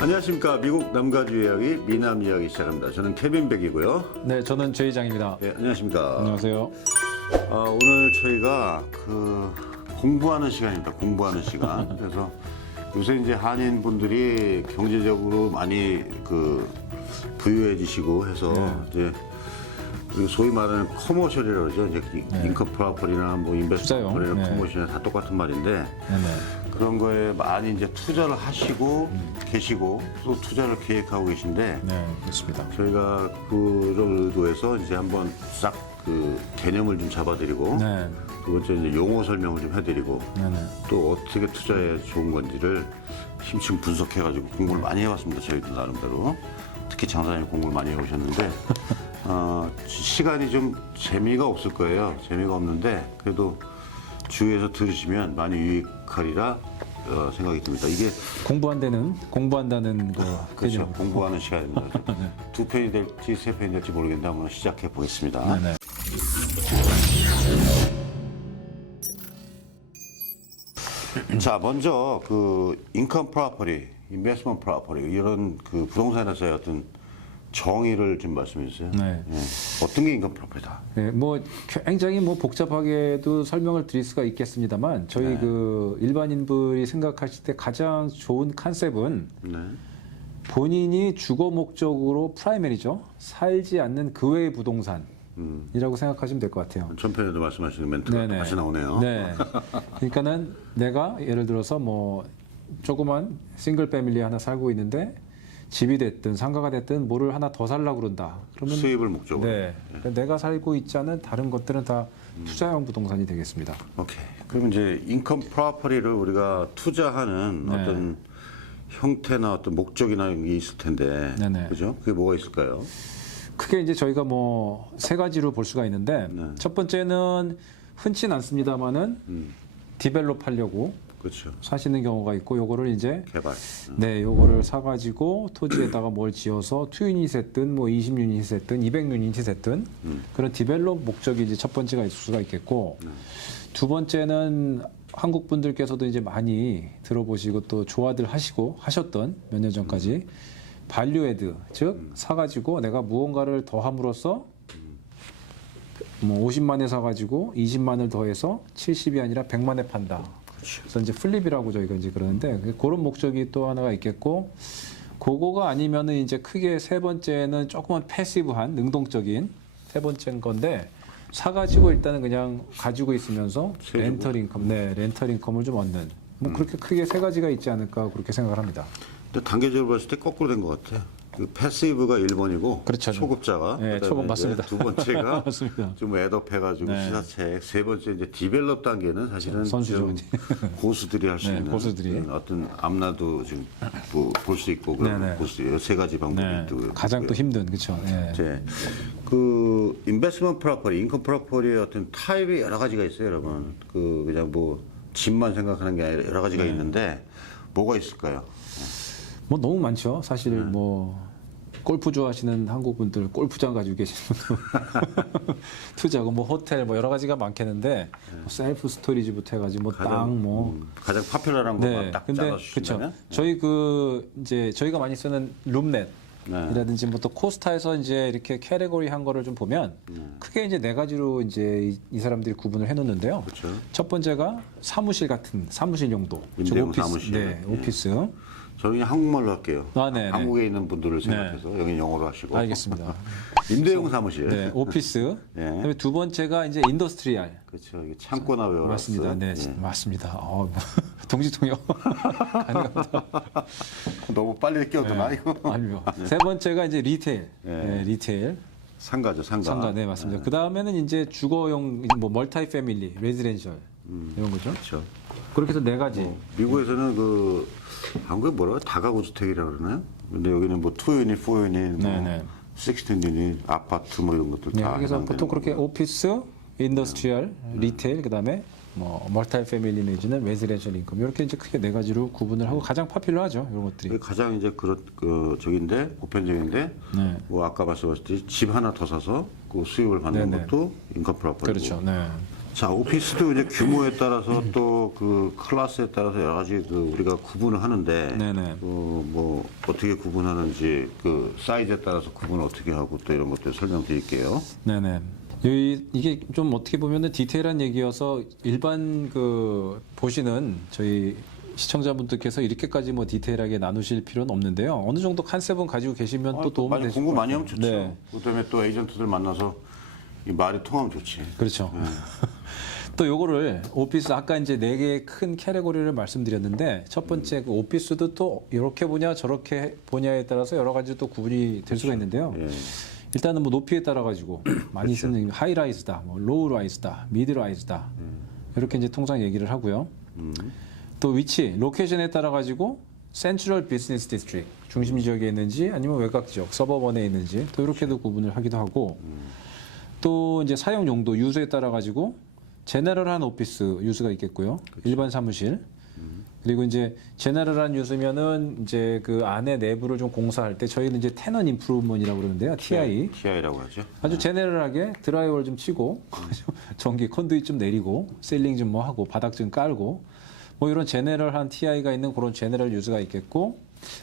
안녕하십니까. 미국 남가주 이야기 미남 이야기 시작합니다. 저는 케빈 백이고요. 네, 저는 제이장입니다. 네, 안녕하십니까. 안녕하세요. 오늘 저희가 공부하는 시간입니다. 공부하는 시간. 그래서 요새 이제 한인 분들이 경제적으로 많이 부유해지시고 해서 이제 그리고 소위 말하는 커머셜이라고 그러죠. 이제 인컴 프로퍼리나 뭐 인베스트먼트 프로퍼리나 커머셜이나 다 똑같은 말인데 그런 거에 많이 이제 투자를 하시고 계시고 또 투자를 계획하고 계신데 네, 그렇습니다. 저희가 그런 의도에서 이제 한번 싹 개념을 좀 잡아드리고 두 번째 이제 용어 설명을 좀 해드리고 또 어떻게 투자에 좋은 건지를 심층 분석해가지고 공부를 많이 해왔습니다. 저희도 나름대로 특히 장사님 공부를 많이 해오셨는데 시간이 좀 재미가 없을 거예요. 재미가 없는데 그래도 주위에서 들으시면 많이 유익하리라 생각이 듭니다. 이게 공부한다는 거. 그렇죠. 공부하는 시간입니다. 두 편이 될지 세 편이 될지 모르겠는데 한번 시작해 보겠습니다. 네네. 자, 먼저 인컴 프로퍼리, 인베스트먼트 프로퍼리 이런 부동산에서의 어떤 정의를 좀 말씀해 주세요. 네. 어떤 게 인컴 프로퍼리다? 네, 뭐 굉장히 복잡하게도 설명을 드릴 수가 있겠습니다만 저희 일반인들이 생각하실 때 가장 좋은 컨셉은 본인이 주거 목적으로 프라이머리죠. 살지 않는 그 외의 부동산이라고 생각하시면 될 것 같아요. 전편에도 말씀하시는 멘트가 다시 나오네요. 네. 그러니까는 내가 예를 들어서 뭐 조그만 싱글 패밀리 하나 살고 있는데 집이 됐든 상가가 됐든 뭐를 하나 더 살려고 그런다. 그러면 수입을 목적으로. 네. 그러니까 내가 살고 있지 않은 다른 것들은 다 투자형 부동산이 되겠습니다. 오케이. 그럼 이제 인컴 프로퍼리를 우리가 투자하는 어떤 형태나 어떤 목적이나 이런 게 있을 텐데, 그죠? 그게 뭐가 있을까요? 크게 이제 저희가 뭐 세 가지로 볼 수가 있는데 첫 번째는 흔치는 않습니다만은 디벨롭하려고. 그렇죠. 사시는 경우가 있고 요거를 이제 개발. 요거를 사가지고 토지에다가 뭘 지어서 2유닛이 됐든 뭐 20유닛이 됐든 200유닛이 됐든 그런 디벨롭 목적이 이제 첫 번째가 있을 수가 있겠고 두 번째는 한국 분들께서도 이제 많이 들어보시고 또 좋아들 하셨던 몇 년 전까지 발류에드 즉 사가지고 내가 무언가를 더함으로써 뭐 50만에 사가지고 20만을 더해서 70이 아니라 100만에 판다. 그래서 이제 플립이라고 저희가 이제 그러는데 그런 목적이 또 하나가 있겠고 그거가 아니면은 이제 크게 세 번째는 조금만 패시브한 능동적인 세 번째인 건데 사가지고 일단은 그냥 가지고 있으면서 렌털 인컴을 좀 얻는 뭐 그렇게 크게 세 가지가 있지 않을까 그렇게 생각을 합니다. 근데 단계적으로 봤을 때 거꾸로 된 것 같아. 패시브가 1번이고 그렇죠. 초급자가 초급 맞습니다. 두 번째가 맞습니다. 좀 애업해가지고 시사책 세 번째 이제 디벨롭 단계는 사실은 좀 고수들이 할 수 있는 어떤 앞나도 지금 볼 수 있고 그런 고수들 세 가지 방법이 있고요. 가장 또 힘든 그렇죠. 인베스트먼트 프로퍼리, 인컴 프로퍼리의 어떤 타입이 여러 가지가 있어요, 여러분. 그냥 뭐 집만 생각하는 게 아니라 여러 가지가 있는데 뭐가 있을까요? 뭐 너무 많죠. 사실 뭐 골프 좋아하시는 한국 분들 골프장 가지고 계시는 분도 투자고 뭐 호텔 뭐 여러 가지가 많겠는데 뭐 셀프 스토리지부터 해가지고 뭐 땅 뭐 가장 파퓰러한 것만 딱 잡아주신다면 저희 이제 저희가 많이 쓰는 룸넷 이라든지 뭐 또 코스타에서 이제 이렇게 캐테고리 한 거를 좀 보면 크게 이제 네 가지로 이제 이 사람들이 구분을 해놓는데요. 첫 번째가 사무실 같은 사무실 용도, 임대용 사무실, 오피스. 저는 한국말로 할게요. 한국에 있는 분들을 생각해서 여기 영어로 하시고. 알겠습니다. 임대용 사무실. 오피스. 그다음에 두 번째가 이제 인더스트리얼. 그렇죠. 이게 창고나 웨어하우스. 맞습니다. 맞습니다. 동시통역 가능합니다. 너무 빨리 끼어드나 이거? 아니요. 세 번째가 이제 리테일. 리테일. 상가죠, 상가. 네, 맞습니다. 그 다음에는 이제 주거용, 뭐 멀티 패밀리, 레지던셜 이런 거죠. 그렇죠. 그렇게 해서 네 가지. 미국에서는 한국에 뭐라고 다가구 주택이라고 그러나요? 근데 여기는 뭐 2유닛, 4유닛, 뭐 16유닛, 아파트 뭐 이런 것들 다. 그래서 보통 그렇게 오피스, 인더스트리얼, 리테일, 그 다음에 뭐 멀티 패밀리 내지는 레지던셜 인컴 이렇게 이제 크게 네 가지로 구분을 하고 가장 파퓰러하죠 이런 것들이. 가장 이제 저긴데 보편적인데 뭐 아까 말씀하셨듯이 집 하나 더 사서 그 수입을 받는 것도 인컴 프로퍼리고. 그렇죠. 자, 오피스도 이제 규모에 따라서 또 그 클래스에 따라서 여러 가지 그 우리가 구분을 하는데, 네네. 뭐 어떻게 구분하는지 그 사이즈에 따라서 구분을 어떻게 하고 또 이런 것들 설명드릴게요. 네네. 이게 좀 어떻게 보면은 디테일한 얘기여서 일반 그 보시는 저희 시청자분들께서 이렇게까지 뭐 디테일하게 나누실 필요는 없는데요. 어느 정도 컨셉은 가지고 계시면 또 도움이 많이 되실 공부 것 많이 같아요. 하면 좋죠. 네. 그다음에 또 에이전트들 만나서 이 말이 통하면 좋지. 그렇죠. 또 요거를 오피스 아까 이제 4개의 큰 캐테고리를 말씀드렸는데 첫 번째 그 오피스도 또 이렇게 보냐 저렇게 보냐에 따라서 여러 가지 또 구분이 될 수가 있는데요. 예. 일단은 뭐 높이에 따라 가지고 많이 쓰는 하이라이즈다, 뭐 로우라이즈다, 미드라이즈다 이렇게 이제 통상 얘기를 하고요. 또 위치, 로케이션에 따라 가지고 센트럴 비즈니스 디스트릭 중심 지역에 있는지 아니면 외곽 지역, 서버번에 있는지 또 이렇게도 구분을 하기도 하고 또 이제 사용 용도, 유수에 따라 가지고 제너럴한 오피스 유수가 있겠고요. 일반 사무실. 그리고 이제 제너럴한 유수면은 이제 그 안에 내부를 좀 공사할 때 저희는 이제 테넌 임프루먼이라고 그러는데요. TI. TI라고 하죠. 아주 제너럴하게 드라이월 좀 치고 전기 컨두잇 좀 내리고 셀링 좀 뭐 하고 바닥 좀 깔고 뭐 이런 제너럴한 TI가 있는 그런 제너럴 유수가 있겠고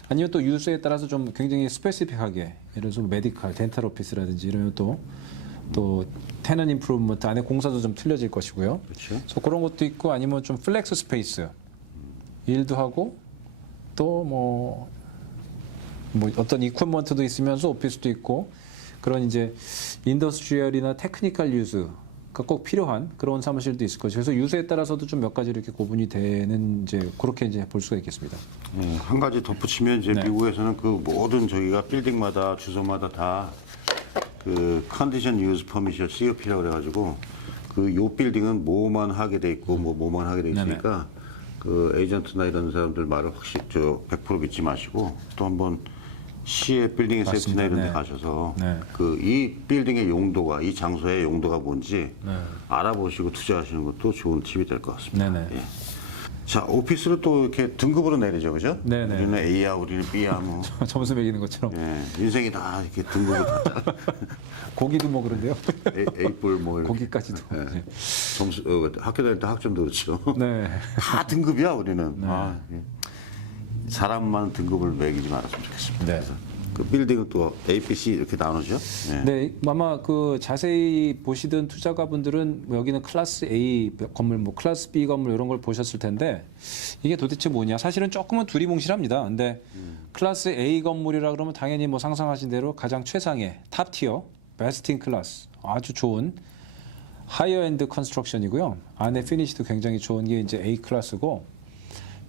아니면 또 유수에 따라서 좀 굉장히 스페시픽하게 예를 들어서 메디컬, 덴탈 오피스라든지 이러면 또 테넌 임프루먼트 안에 공사도 좀 틀려질 것이고요. 그렇죠. 그래서 그런 것도 있고 아니면 좀 플렉스 스페이스 일도 하고 또 뭐 어떤 이퀴먼트도 있으면서 오피스도 있고 그런 이제 인더스트리얼이나 테크니컬 유즈가 꼭 필요한 그런 사무실도 있을 것이고 그래서 유즈에 따라서도 좀 몇 가지 이렇게 구분이 되는 이제 그렇게 이제 볼 수가 있겠습니다. 한 가지 덧붙이면 이제 네. 미국에서는 그 모든 저기가 빌딩마다 주소마다 다 그 컨디션 유즈 퍼미션 CUP라고 그래가지고 그 요 빌딩은 뭐만 하게 돼 있고 뭐만 하게 돼 있으니까 그 에이전트나 이런 사람들 말을 확실히 100% 믿지 마시고 또 한번 시의 빌딩 세트나 이런 데 네. 가셔서 네. 그 이 빌딩의 용도가 이 장소의 용도가 뭔지 네. 알아보시고 투자하시는 것도 좋은 팁이 될 것 같습니다. 네네. 예. 자, 오피스를 또 이렇게 등급으로 내리죠, 그죠? 네네. 우리는 A야, 우리는 B야, 뭐. 점수 매기는 것처럼 예, 인생이 다 이렇게 등급이 다 고기도 뭐 그런데요. A뿔 뭐 이렇게. 고기까지도. 예. 점수 학교 다닐 때 학점도 그렇죠. 네. 다 등급이야 우리는. 아, 예. 사람만 등급을 매기지 말았으면 좋겠습니다. 네. 그래서 그 빌딩은 또 A, B, C 이렇게 나누죠. 예. 네, 아마 그 자세히 보시던 투자가분들은 여기는 클래스 A 건물, 뭐 클래스 B 건물 이런 걸 보셨을 텐데 이게 도대체 뭐냐? 사실은 조금은 두리뭉실합니다. 근데 클래스 A 건물이라 그러면 당연히 뭐 상상하신 대로 가장 최상의 탑 티어, 베스트 인 클래스, 아주 좋은 하이어 엔드 컨스트럭션이고요. 안에 피니시도 굉장히 좋은 게 이제 A 클래스고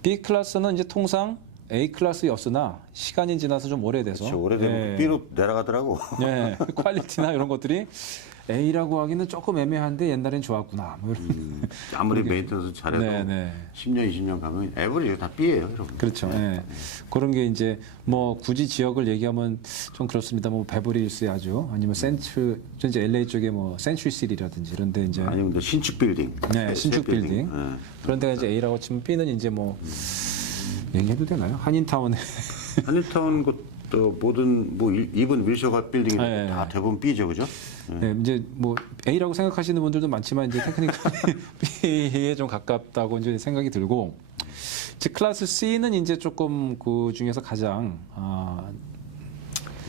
B 클래스는 이제 통상 A 클래스였으나 시간이 지나서 좀 오래돼서 그렇죠. 오래되면 B로 내려가더라고. 네, 퀄리티나 이런 것들이 A라고 하기는 조금 애매한데 옛날엔 좋았구나. 뭐 이런. 아무리 메인테너ンス 잘해도 네, 네. 10년, 20년 가면 에버리지 다 B예요, 여러분. 그렇죠. 예. 그런 게 이제 뭐 굳이 지역을 얘기하면 좀 그렇습니다. 뭐 베버리힐스 아주 아니면 센트 이제 LA 쪽에 뭐 센츄리시티라든지 이런데 이제 아니면 또 신축 빌딩. 네, 신축 새 빌딩. 예. 그런 데가 이제 A라고 치면 B는 이제 뭐 얘기해도 되나요? 한인타운에 한인타운 것도 모든 뭐 이번 윌셔가 빌딩이 네. 다 대부분 B죠, 그죠? 네, 이제 뭐 A라고 생각하시는 분들도 많지만 이제 테크니컬 B에 좀 가깝다고 이제 생각이 들고, 즉 클래스 C는 이제 조금 그 중에서 가장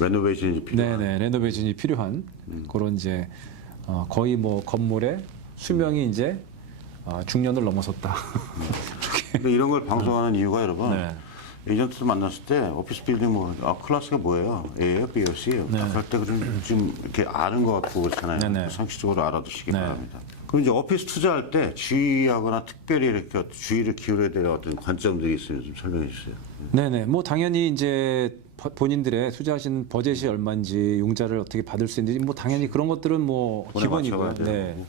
레노베이션이 필요한. 네네 레노베이션이 필요한 그런 이제 거의 뭐 건물의 수명이 이제 중년을 넘어섰다. 근데 이런 걸 방송하는 이유가 여러분 네. 에이전트 만났을 때 오피스 빌딩 뭐 클래스가 뭐예요? A예요, B예요, C예요? 네. 할 때 좀 이렇게 아는 것 같고 그렇잖아요. 네네. 상식적으로 알아두시기 네. 바랍니다. 그럼 이제 오피스 투자할 때 주의하거나 특별히 이렇게 주의를 기울여야 될 어떤 관점들이 있으면 좀 설명해 주세요. 네네. 뭐 당연히 이제 본인들의 투자하신 버젯이 얼마인지 용자를 어떻게 받을 수 있는지 뭐 당연히 그런 것들은 뭐 돈에 기본이고요. 맞춰가야 되는 네. 거고.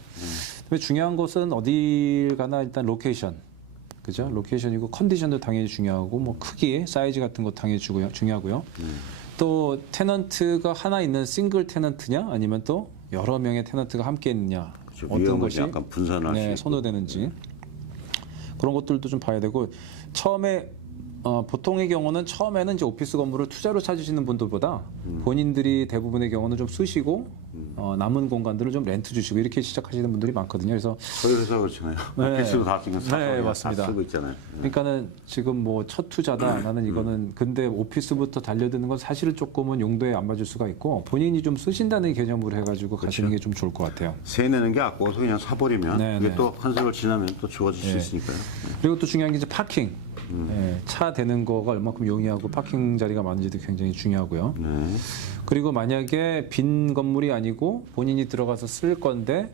근데 중요한 것은 어딜 가나 일단 로케이션, 그죠? 로케이션이고 컨디션도 당연히 중요하고 뭐 크기, 사이즈 같은 것 당연히 중요하고요. 또 테넌트가 하나 있는 싱글 테넌트냐, 아니면 또 여러 명의 테넌트가 함께 있느냐, 그렇죠. 어떤 위험을 것이 약간 분산할 수 네, 있고. 선호되는지 그런 것들도 좀 봐야 되고 처음에 보통의 경우는 처음에는 이제 오피스 건물을 투자로 찾으시는 분들보다 본인들이 대부분의 경우는 좀 쓰시고 남은 공간들을 좀 렌트 주시고 이렇게 시작하시는 분들이 많거든요. 그래서 저희 회사 그렇잖아요. 네. 오피스도 다 지금 네, 맞습니다. 다 쓰고 있잖아요. 그러니까는 지금 뭐 첫 투자다 나는 이거는 근데 오피스부터 달려드는 건 사실은 조금은 용도에 안 맞을 수가 있고 본인이 좀 쓰신다는 개념으로 해가지고 가시는 게 좀 좋을 것 같아요. 세 내는 게 아까워서 그냥 사버리면 네, 그게 네. 또 한 세월 지나면 또 좋아질 수 있으니까요. 그리고 또 중요한 게 이제 파킹. 차 대는 거가 얼마큼 용이하고 파킹 자리가 많은지도 굉장히 중요하고요. 네. 그리고 만약에 빈 건물이 아니고 본인이 들어가서 쓸 건데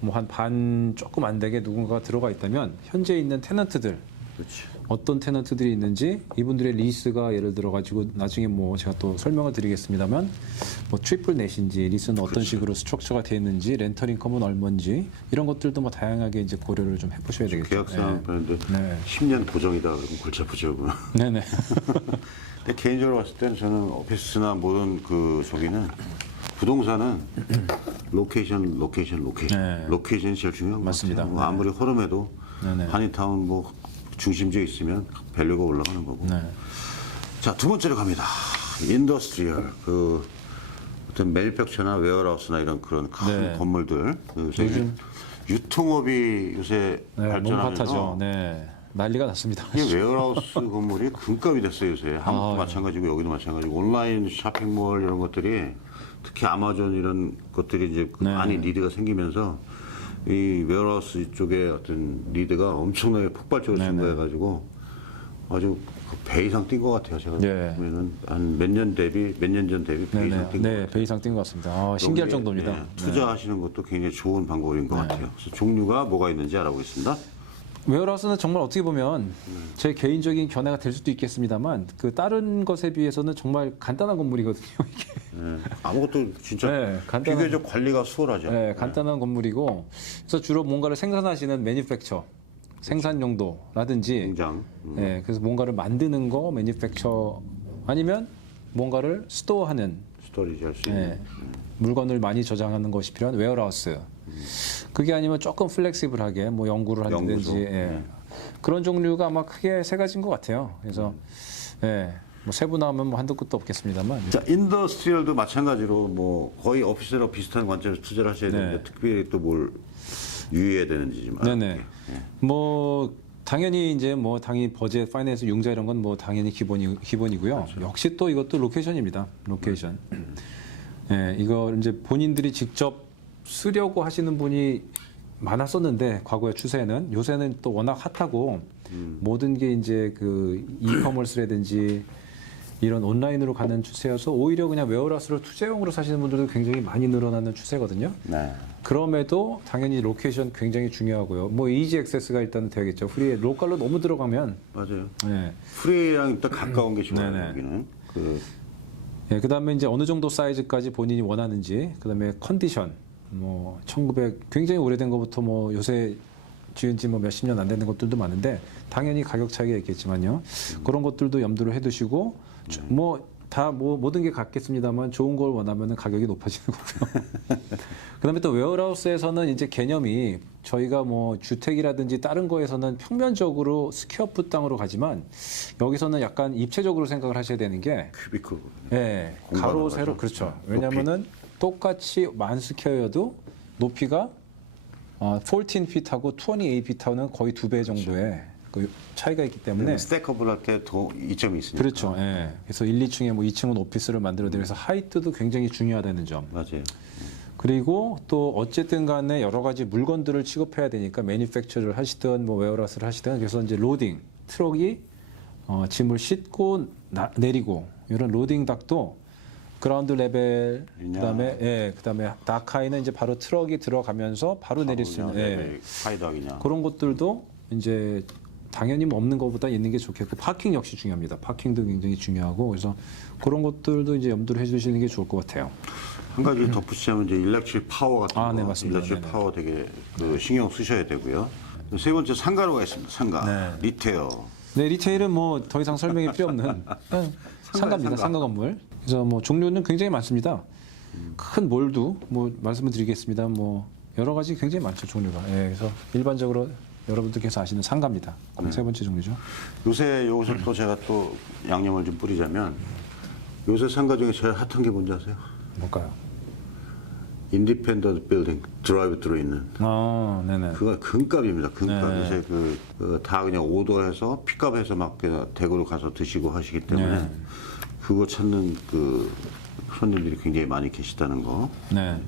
뭐 한 반 조금 안 되게 누군가가 들어가 있다면 현재 있는 테넌트들 그렇지. 어떤 테넌트들이 있는지 이분들의 리스가 예를 들어 가지고 나중에 뭐 제가 또 설명을 드리겠습니다만 뭐 트리플 넷인지 리스는 어떤 식으로 스트럭처가 되어 있는지 렌털 인컴은 얼마인지 이런 것들도 뭐 다양하게 이제 고려를 좀 해보셔야 되겠죠. 계약상 보는데 네. 10년 고정이다 그러면 골치 아프죠. 네네. 근데 개인적으로 봤을 때는 저는 오피스나 모든 그 저기는 부동산은 로케이션. 네. 로케이션이 제일 중요한 것 맞습니다. 같아요. 뭐 아무리 허름해도 네네. 한인타운 뭐 중심지에 있으면 밸류가 올라가는 거고. 네. 자, 두 번째로 갑니다. 인더스트리얼. 그 어떤 매니팩처나 웨어하우스나 이런 그런 큰 네. 건물들. 요새 유통업이 요새 네, 너무 발전하면서 핫하죠. 네. 난리가 났습니다. 이 웨어하우스 건물이 금값이 됐어요 요새. 한국도 마찬가지고 여기도 마찬가지고 온라인 쇼핑몰 이런 것들이 특히 아마존 이런 것들이 이제 네. 많이 리드가 생기면서 이 웨어하우스 쪽에 어떤 리드가 엄청나게 폭발적으로 증가해가지고 아주 배 이상 뛴 것 같아요. 제가 네. 보면은 한 몇 년 전 대비 배 이상 뛴 것 같아요. 네, 배 이상 뛴 것 같습니다. 신기할 여기에, 정도입니다. 네, 투자하시는 것도 굉장히 좋은 방법인 것 같아요. 그래서 종류가 뭐가 있는지 알아보겠습니다. 웨어하우스는 정말 어떻게 보면 제 개인적인 견해가 될 수도 있겠습니다만 그 다른 것에 비해서는 정말 간단한 건물이거든요. 이게. 네, 아무것도 진짜 네, 간단한- 비교적 관리가 수월하죠. 네, 간단한 건물이고 그래서 주로 뭔가를 생산하시는 매니팩처 생산 용도라든지 공장. 네, 그래서 뭔가를 만드는 거 매니팩처 아니면 뭔가를 스토어하는 스토리지 할 수 있는. 네, 물건을 많이 저장하는 것이 필요한 웨어하우스. 그게 아니면 조금 플렉시블하게 뭐 연구를 한다든지 연구소. 예. 그런 종류가 아마 크게 세 가지인 것 같아요. 그래서 예, 뭐 세부 나오면 뭐 한도 끝도 없겠습니다만. 자, 인더스트리얼도 마찬가지로 뭐 거의 오피스랑 비슷한 관점에서 투자를 하셔야 되는데 특별히 또 뭘 유의해야 되는지 좀 네네. 알아볼게요. 예. 뭐 당연히 이제 뭐 당연히 버젯, 파이낸스, 융자 이런 건 뭐 당연히 기본이고요. 역시 또 이것도 로케이션입니다. 로케이션. 예, 이거 이제 본인들이 직접 쓰려고 하시는 분이 많았었는데 과거의 추세는 요새는 또 워낙 핫하고 모든 게 이제 그 이커머스라든지 이런 온라인으로 가는 추세여서 오히려 그냥 웨어하우스를 투자용으로 사시는 분들도 굉장히 많이 늘어나는 추세거든요. 네. 그럼에도 당연히 로케이션 굉장히 중요하고요. 뭐 이지 액세스가 일단 되겠죠. 프리에 로컬로 너무 들어가면 맞아요. 네. 프리랑 일단 가까운 게 좋아요. 네네. 여기는. 그 예, 그다음에 이제 어느 정도 사이즈까지 본인이 원하는지, 그다음에 컨디션, 뭐 1900 굉장히 오래된 것부터 뭐 요새 지은 지 뭐 몇십 년 안 되는 것들도 많은데 당연히 가격 차이가 있겠지만요. 그런 것들도 염두를 해두시고 뭐 다 뭐 모든 게 같겠습니다만 좋은 걸 원하면은 가격이 높아지는 거고요. 그다음에 또 웨어하우스에서는 이제 개념이 저희가 뭐 주택이라든지 다른 거에서는 평면적으로 스퀘어풋 땅으로 가지만 여기서는 약간 입체적으로 생각을 하셔야 되는 게 큐비클. 예, 공간으로 가로 가죠. 세로 그렇죠. 왜냐하면은 똑같이 만 스퀘어여도 높이가 14핏하고 28핏하고는 거의 2배 정도의 그 차이가 있기 때문에 스태커블 할 때 더 이점이 있으니까. 그렇죠. 예. 그래서 1, 2층에 뭐 2층은 오피스를 만들어야 돼서 하이트도 굉장히 중요하다는 점. 맞아요. 그리고 또 어쨌든 간에 여러 가지 물건들을 취급해야 되니까 매니팩처를 하시든 뭐 웨어하우스를 하시든 그래서 이제 로딩 트럭이 짐을 싣고 내리고 이런 로딩 닥도 그라운드 레벨 그다음에 다카이는 이제 바로 트럭이 들어가면서 바로 내릴 수 있는 파이드하기냐. 그런 것들도 이제 당연히 뭐 없는 것보다 있는 게 좋겠고 파킹 역시 중요합니다. 파킹도 굉장히 중요하고 그래서 그런 것들도 이제 염두를 해주시는 게 좋을 것 같아요. 한 가지 덧붙이자면 이제 일렉트릭 파워 같은 거. 네, 맞습니다. 일렉트릭 네네. 파워 되게 그 신경 쓰셔야 되고요. 세 번째 상가로가 있습니다. 상가. 네. 리테어. 네, 리테일은 뭐 더 이상 설명이 필요 없는 상가입니다. 상가 건물. 그래서 뭐 종류는 굉장히 많습니다. 큰 몰도 뭐 말씀을 드리겠습니다. 뭐 여러 가지 굉장히 많죠 종류가. 예, 그래서 일반적으로 여러분들께서 아시는 상가입니다. 그럼 세 번째 종류죠. 요새 여기서 또 제가 또 양념을 좀 뿌리자면 요새 상가 중에 제일 핫한 게 뭔지 아세요? 뭘까요? 인디펜던트 빌딩 드라이브 트루 있는 네네. 그거 금값입니다. 금값. 네. 요새 다 그냥 오더해서 픽업해서 막 그냥 댁으로 가서 드시고 하시기 때문에 네. 그거 찾는 그 손님들이 굉장히 많이 계시다는 거. 네.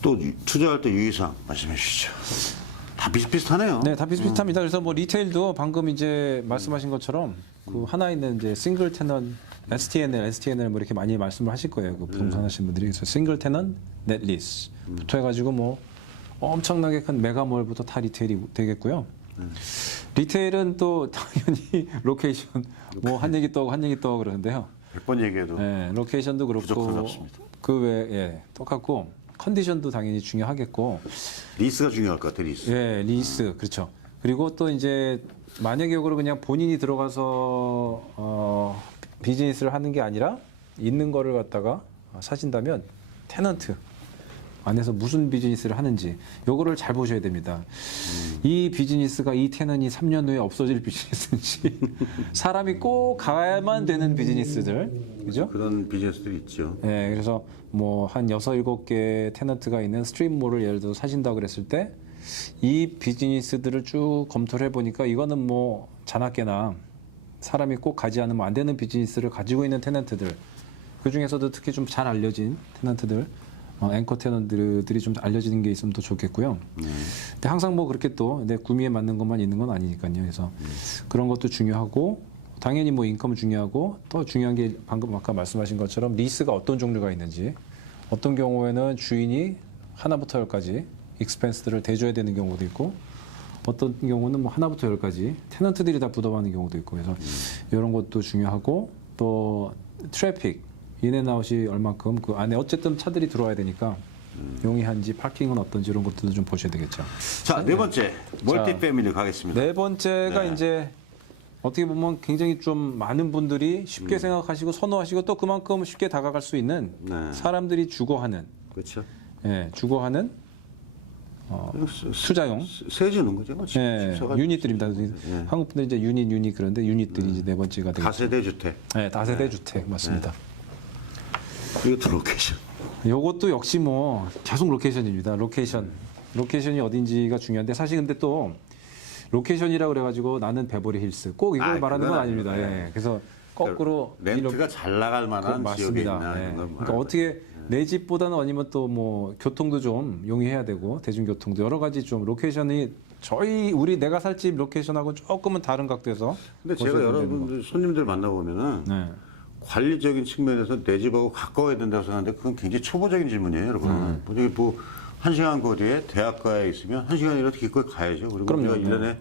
또 투자할 때 유의사항 말씀해 주시죠. 다 비슷비슷하네요. 네, 다 비슷비슷합니다. 그래서 뭐 리테일도 방금 이제 말씀하신 것처럼 그 하나 있는 이제 싱글 테넌 STNL 뭐 이렇게 많이 말씀을 하실 거예요. 그 부동산 하시는 분들이. 그래서 싱글 테넌 넷 리스부터 해가지고 뭐 엄청나게 큰 메가몰부터 다 리테일이 되겠고요. 리테일은 또 당연히 로케이션 뭐 한 얘기 또 하고 한 얘기 또 하고 그러는데요. 100번 얘기해도 네, 로케이션도 그렇고 부족하답습니다. 그 외에 예, 똑같고 컨디션도 당연히 중요하겠고 리스가 중요할 것 같아요. 리스. 예, 리스 그렇죠. 그리고 또 이제 만약에 이거를 그냥 본인이 들어가서 비즈니스를 하는 게 아니라 있는 거를 갖다가 사신다면 테넌트 안에서 무슨 비즈니스를 하는지 요거를 잘 보셔야 됩니다. 이 비즈니스가 이 테넌이 3년 후에 없어질 비즈니스인지 사람이 꼭 가야만 되는 비즈니스들 그죠? 그런 비즈니스들이 있죠. 네, 그래서 뭐 한 6, 7개 테넌트가 있는 스트립몰을 예를 들어 사신다고 그랬을 때 이 비즈니스들을 쭉 검토를 해보니까 이거는 뭐 자나깨나 사람이 꼭 가지 않으면 안 되는 비즈니스를 가지고 있는 테넌트들 그 중에서도 특히 좀 잘 알려진 테넌트들 앵커 테넌트들이 좀 알려지는 게 있으면 더 좋겠고요. 근데 항상 뭐 그렇게 또 내 구미에 맞는 것만 있는 건 아니니까요. 그래서 그런 것도 중요하고 당연히 뭐 인컴은 중요하고 또 중요한 게 방금 아까 말씀하신 것처럼 리스가 어떤 종류가 있는지 어떤 경우에는 주인이 하나부터 열까지 익스펜스들을 대줘야 되는 경우도 있고 어떤 경우는 뭐 하나부터 열까지 테넌트들이 다 부담하는 경우도 있고 그래서 이런 것도 중요하고 또 트래픽 인앤아웃이 얼만큼 그 안에 어쨌든 차들이 들어와야 되니까 용이한지 파킹은 어떤지 이런 것들도 좀 보셔야 되겠죠. 자, 네 번째 멀티 패밀리 가겠습니다. 네 번째가 네. 이제 어떻게 보면 굉장히 좀 많은 분들이 쉽게 생각하시고 선호하시고 또 그만큼 쉽게 다가갈 수 있는 네. 사람들이 주거하는 그렇죠. 예, 주거하는 투자용 세 주는 거죠. 예, 집사가 유닛들입니다. 예. 한국 분들 이제 유닛 그런데 유닛들이 이제 네 번째가 되겠죠. 다세대 주택. 예, 다세대 주택 맞습니다. 그리고 또 로케이션. 요것도 역시 뭐 계속 로케이션입니다. 로케이션이 어딘지가 중요한데 사실 근데 또 로케이션이라고 그래가지고 나는 베버리 힐스 꼭 이걸 말하는 건 그건 아닙니다. 아니죠. 예, 그래서 거꾸로 렌트가 잘 나갈 만한 지역에 있나 맞습니다. 예. 이런 걸 그러니까 말하는 어떻게 내 집보다는 아니면 또 뭐 교통도 좀 용이해야 되고 대중교통도 여러 가지 좀 로케이션이 우리 내가 살 집 로케이션하고 조금은 다른 각도에서 근데 제가 보셔야 되는 여러분들 손님들 만나보면은 네. 관리적인 측면에서 내 집하고 가까워야 된다고 생각하는데 그건 굉장히 초보적인 질문이에요, 여러분. 만약에 뭐 1시간 거리에 대학가에 있으면 1시간이라도 기꺼이 가야죠. 그리고 그럼요. 우리가 1년에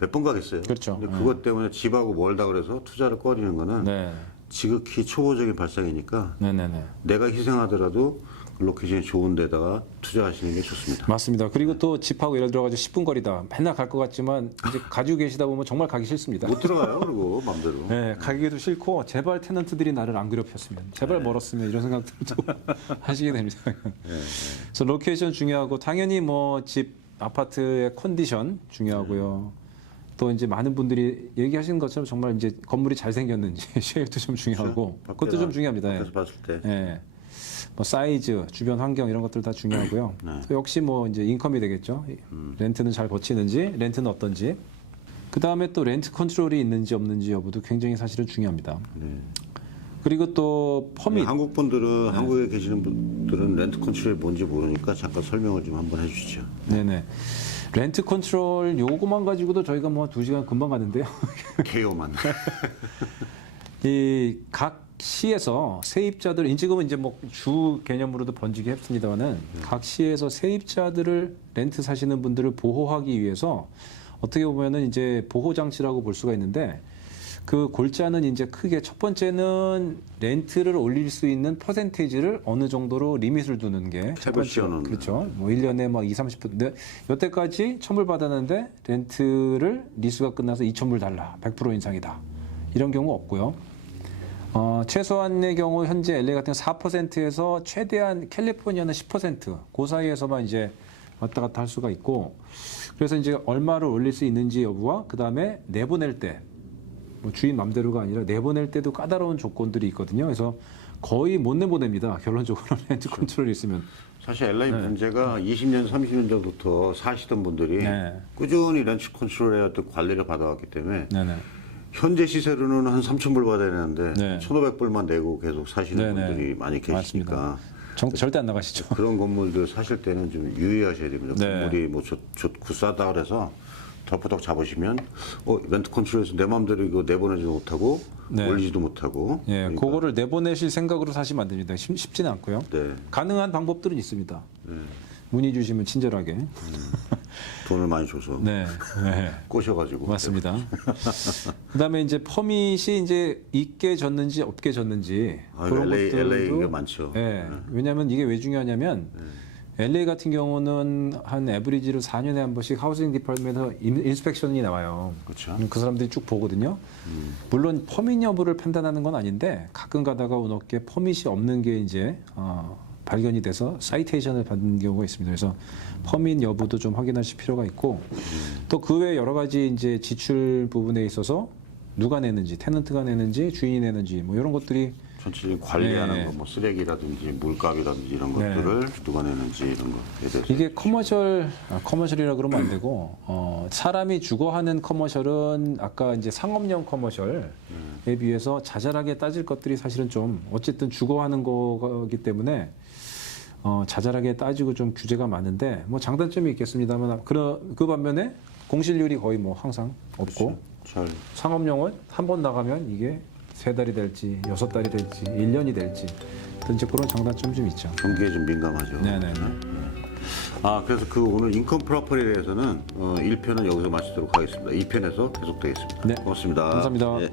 몇 번 가겠어요. 그렇죠. 근데 그것 때문에 집하고 멀다 그래서 투자를 꺼리는 거는 네. 지극히 초보적인 발상이니까 네네네. 내가 희생하더라도 그 로케이션이 좋은 데다가 투자하시는 게 좋습니다. 맞습니다. 그리고 또 집하고 예를 들어가지고 10분 거리다. 맨날 갈 것 같지만 이제 가지고 계시다 보면 정말 가기 싫습니다. 못 들어가요, 그리고 맘대로. 네, 가기도 싫고 제발 테넌트들이 나를 안 괴롭혔으면 제발 멀었으면 이런 생각들도 하시게 됩니다. 그래서 로케이션 중요하고 당연히 뭐 집 아파트의 컨디션 중요하고요. 또 이제 많은 분들이 얘기하시는 것처럼 정말 이제 건물이 잘 생겼는지 쉐입도 좀 중요하고 그것도 좀 중요합니다. 밖에서 봤을 때. 예. 뭐 사이즈, 주변 환경 이런 것들 다 중요하고요. 또 역시 뭐 이제 인컴이 되겠죠. 렌트는 잘 버티는지, 렌트는 어떤지. 그 다음에 또 렌트 컨트롤이 있는지 없는지 여부도 굉장히 사실은 중요합니다. 그리고 또 퍼밋. 한국 분들은 한국에 계시는 분들은 렌트 컨트롤이 뭔지 모르니까 잠깐 설명을 좀 한번 해주시죠. 네네. 렌트 컨트롤 요거만 가지고도 저희가 뭐 2시간 금방 가는데요. 개요만. 이 각 시에서 세입자들, 지금은 이제 뭐 주 개념으로도 번지게 했습니다만은 각 시에서 세입자들을 렌트 사시는 분들을 보호하기 위해서 어떻게 보면은 이제 보호 장치라고 볼 수가 있는데 그 골자는 이제 크게 첫 번째는 렌트를 올릴 수 있는 퍼센테이지를 어느 정도로 리밋을 두는 게 첫 번째. 씌워놓는. 그렇죠. 뭐 1년에 막 2, 30%. 근데 여태까지 1,000불 받았는데 렌트를 리스가 끝나서 2,000불 달라. 100% 인상이다. 이런 경우 없고요. 최소한의 경우 현재 LA 같은 4%에서 최대한 캘리포니아는 10%. 그 사이에서만 이제 왔다 갔다 할 수가 있고 그래서 이제 얼마를 올릴 수 있는지 여부와 그 다음에 내보낼 때, 뭐 주인 맘대로가 아니라 내보낼 때도 까다로운 조건들이 있거든요. 그래서 거의 못 내보냅니다. 결론적으로는 렌트 컨트롤이 있으면. 사실 LA 문제가 20년, 30년 전부터 사시던 분들이 네. 꾸준히 렌트 컨트롤의 어떤 관리를 받아왔기 때문에 네네. 현재 시세로는 한 3,000불 받아야 되는데 네. 1,500불만 내고 계속 사시는 네네. 분들이 많이 계시니까 맞습니다. 절대 안 나가시죠. 그런 건물들 사실 때는 좀 유의하셔야 됩니다. 네. 건물이 뭐 좋고 싸다 그래서 덜퍼덕 잡으시면 렌트 컨트롤에서 내 마음대로 이거 내보내지도 못하고 네. 올리지도 못하고 예, 그러니까, 그거를 내보내실 생각으로 사시면 안 됩니다. 쉽지는 않고요. 네. 가능한 방법들은 있습니다. 문의 주시면 친절하게. 돈을 많이 줘서 네. 네. 꼬셔가지고 맞습니다. 그다음에 이제 퍼밋이 이제 있게 졌는지 없게 졌는지 그런 LA가 많죠. 예. 왜냐하면 이게 왜 중요하냐면 LA 같은 경우는 한 에브리지로 4년에 한 번씩 하우싱 디파트먼트에서 인스펙션이 나와요. 그렇죠. 그 사람들이 쭉 보거든요. 물론 퍼밋 여부를 판단하는 건 아닌데 가끔 가다가 운없게 퍼밋이 없는 게 이제 발견이 돼서 사이테이션을 받는 경우가 있습니다. 그래서 퍼밋 여부도 좀 확인하실 필요가 있고 또 그 외 여러 가지 이제 지출 부분에 있어서 누가 내는지, 테넌트가 내는지, 주인이 내는지 뭐 이런 것들이 전체적인 관리하는 네. 거, 뭐 쓰레기라든지 물값이라든지 이런 네. 것들을 누가 내는지 이런 것에 대해서 이게 커머셜이라 그러면 안 되고 사람이 주거하는 커머셜은 아까 이제 상업용 커머셜에 비해서 자잘하게 따질 것들이 사실은 좀 어쨌든 주거하는 거기 때문에 자잘하게 따지고 좀 규제가 많은데 뭐 장단점이 있겠습니다만 그 반면에 공실률이 거의 뭐 항상 없고 잘 상업용은 한 번 나가면 이게 3달이 될지 6달이 될지 1년이 될지 이제 그런 장단점이 좀 있죠. 경기에 좀 민감하죠. 네네네. 그래서 그 오늘 인컴 프로퍼티에 대해서는 1편은 여기서 마치도록 하겠습니다. 2편에서 계속되겠습니다. 네. 고맙습니다. 감사합니다. 예.